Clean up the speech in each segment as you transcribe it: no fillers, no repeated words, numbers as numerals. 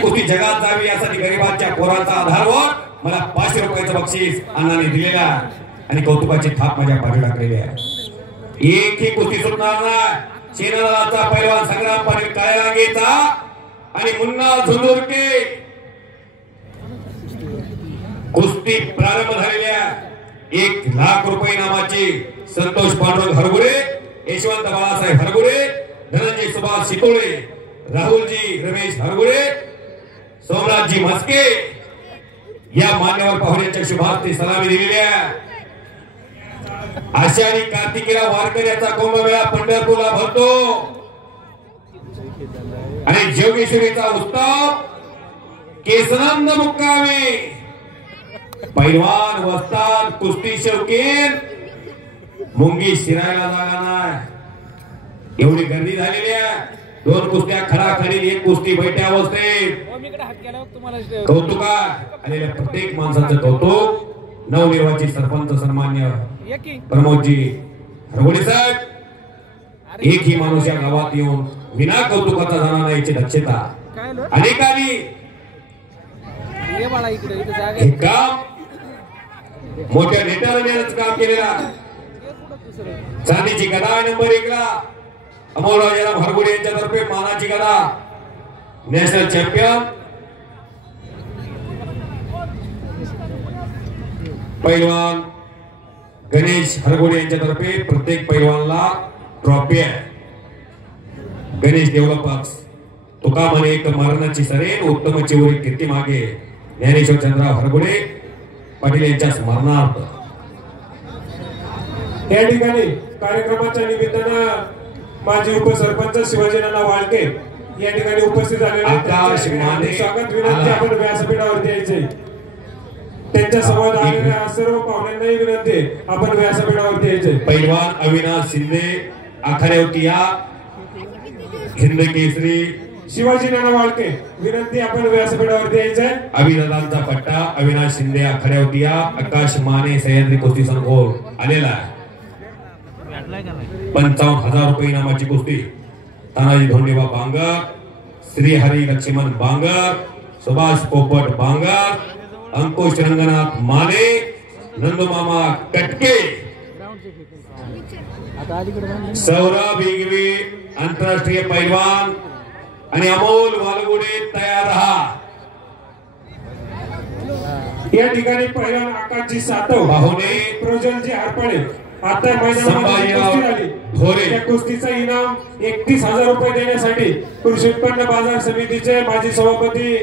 कुस्ती जगात जावी यासाठी गरिबांच्या पोराचा आधारवर मला 500 रुपयाचं बक्षीस अण्णांनी दिलेला आणि कौतुकाची थाप माझ्या पाठी टाकलेली आहे। एकही कुस्ती सुटणार नाही। शेनाचा पैलवान संग्राम पाटील काळेरांगेचा आणि मुन्ना झुंजुरके कुस्ती प्रारंभ झालेली आहे। 1 लाख रुपये नामाची संतोष पांडुरंग हरगुडे, यशवंत बाळासाहेब हरगुडे, धनंजय सुभाष शितोळे, राहुलजी रमेश हरगुडे, सोमनाथजी मस्के या मान्यवर पाहुण्यांच्या शुभार्थे सलामी दिलेली आहे। आषाढी कार्तिकीला वारकऱ्याचा कुंभमेळा पंढरपूरला भरतो आणि जोगेश्वरीचा उत्सव केसनंद मुक्कामी पैलवान वस्ताद कुस्ती शौकीन मुंगी शिरायला जागा नाही। एवढी गर्दी झालेली आहे। 2 कुस्त्या खडाखडी, 1 कुस्ती बैठ्या अवस्थेत। कौतुक आलेल्या प्रत्येक माणसाचं कौतुक। नवनिर्वाचित सरपंच सन्मान्य प्रमोदजी हरगुडे साहेब एकही माणूस या गावात येऊन विना कौतुकाचा जाणार नाही याची दक्षता अनेकांनी हे काम मोठ्या नेत्याने काम केलेला। चांदीची गदा नंबर 1 ला अमोलराव हरगुडे यांच्यातर्फे मानाची गदा नॅशनल चॅम्पियन पैलवान गणेश हरगुडे यांच्यातर्फे प्रत्येक पैलवानला ट्रॉफी आहे। गणेश डेव्हलपर्स तुका म्हणे एक मरणाची सरेन उत्तम चिवरी कीर्ती मागे ज्ञानेश्वर चंद्रराव हरगुडे पाटील यांच्या स्मरणार्थ या ठिकाणी कार्यक्रमाच्या निमित्तानं माजी उपसरपंच शिवाजीनाना वाळके या ठिकाणी उपस्थित झालेले स्वागत विनंती आपण व्यासपीठावरती यायचे। त्यांच्या समोर आलेल्या सर्व पाहुण्यांनाही विनंती आपण व्यासपीठावरती यायचे। पैलवान अविनाश शिंदे आखाड्यावरती या हिंद केसरी शिवाजीनाना वाळके विनंती आपण व्यासपीठावरती यायचे। अभिनंदनचा पट्टा अविनाश शिंदे आखाड्यावरती या आकाश माने सह्याद्री कुस्ती संघोर आलेला आहे। 55,000 रुपये नामाची कुस्ती तानाजी धोंडेबा बांगर, श्रीहरी लक्ष्मण बांगर, सुभाष पोपट बांगर, अंकुश रंगनाथ माने, नंदमामा कटके, सौरभ इगवी आंतरराष्ट्रीय पैलवान आणि अमोल वालगुडे तयार रहा। या ठिकाणी पैलवान आकाशजी सातव बाहुने प्रज्वलजी हरपडे आता मैदानामध्ये कुस्ती कुस्तीचा इनाम 31,000 रुपये देण्यासाठी कृषी उत्पन्न बाजार समितीचे माजी सभापती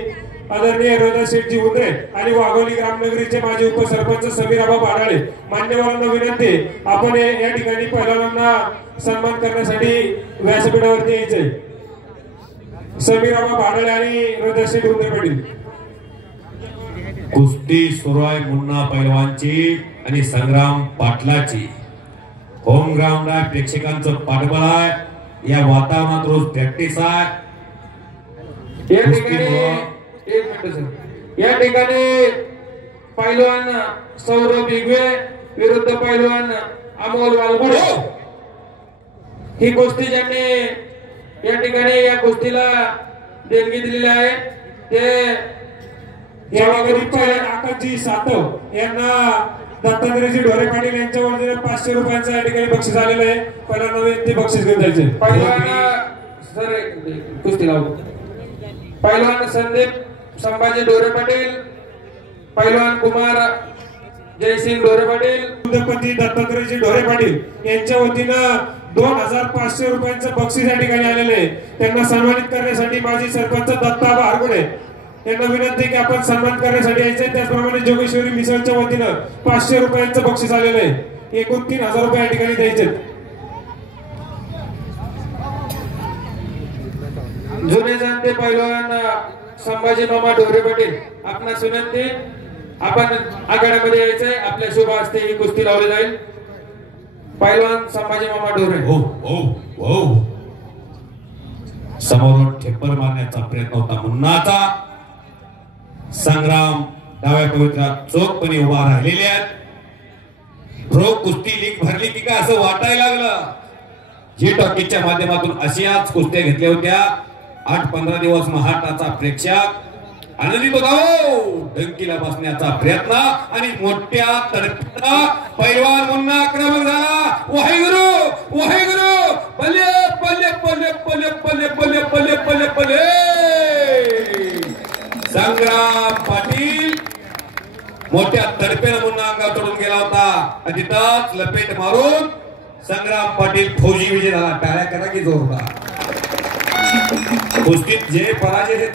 आदरणीय रोदा शेठजी उंद्रे आणि वाघोली ग्रामनगरीचे माजी उपसरपंच समीराबा बाराळे मान्यवरांना विनंती आपण या ठिकाणी पैलवानांना सन्मान करण्यासाठी व्यासपीठावरती यायचे। समीराबा बाराळे आणि रोदा शेठ उंद्रे पाटील कुस्ती सुरू आहे। मुन्ना पैलवानची आणि संग्राम पाटलाची होम ग्राउंड आहे। प्रेक्षकांचं पाठबळ आहे। या वातावरणात रोज प्रॅक्टिस आहे। या ठिकाणी पैलवान सौरभ इगवे विरुद्ध पैलवान अमोल वालगुडे ही कुस्ती ज्यांनी या ठिकाणी या कुस्तीला देणगी दिलेली आहे ते आकाशजी सातव यांना दत्तात्रयजी ढोरे पाटील यांच्या वतीने 500 रुपयांचं या ठिकाणी बक्षीस आलेलं आहे। पहिला नवीन ते बक्षीस घेऊन जायचे। पैलवान सर कुस्ती लावू पैलवान संदीप संभाजी ढोरे पाटील, पैलवान कुमार जयसिंग ढोरे पाटील, उद्योगपती दत्तात्रयजी ढोरे पाटील यांच्या वतीनं 2,500 रुपयांचं बक्षीस या ठिकाणी आलेले आहे। त्यांना सन्मानित करण्यासाठी माजी सरपंच दत्ताबा हरगुडे यांना विनंती की आपण सन्मान करण्यासाठी यायचे। त्याचप्रमाणे जोगेश्वरी मिसळच्या वतीनं 500 रुपयांचं बक्षीस आलेलं आहे। एकूण 3,000 रुपये या ठिकाणी द्यायचे। जुने जाणते पैलवान संभाजी मामा ढोरे पाटील आपणास विनंती आपण आघाड्यामध्ये यायचंय। आपल्या शुभ हस्ते ही कुस्ती लावली जाईल। पैलवान संभाजी मामा ढोरे हो हो हो समोरून ठेपर मारण्याचा प्रयत्न होता मुन्नाचा। संग्राम डाव्या पवित्रात चोखपणे उभा राहिलेले आहेत। प्रो कुस्ती लीग भरली की काय असं वाटायला लागलं। जी टॉकीजच्या माध्यमातून अशाच कुस्त्या घेतल्या होत्या 8-15 दिवस महाराष्ट्राचा प्रेक्षक आनंदित होता. डंकीला बसण्याचा प्रयत्न आणि मोठ्या तडफीला पैलवान मुन्ना आक्रमक झाला. वाहेगुरु वाहेगुरु पल्ले पल्ले पल्ले पल्ले पल्ले पल्ले पल्ले पल्ले पल्ले. संग्राम पाटील मोठ्या तडफेनं मुन्ना अंगावर चढून गेला होता आणि तिथंच लपेट मारून संग्राम पाटील फौजी विजय झाला. टाळ्या करा की जोरदार. कुस्तीत जे पराजय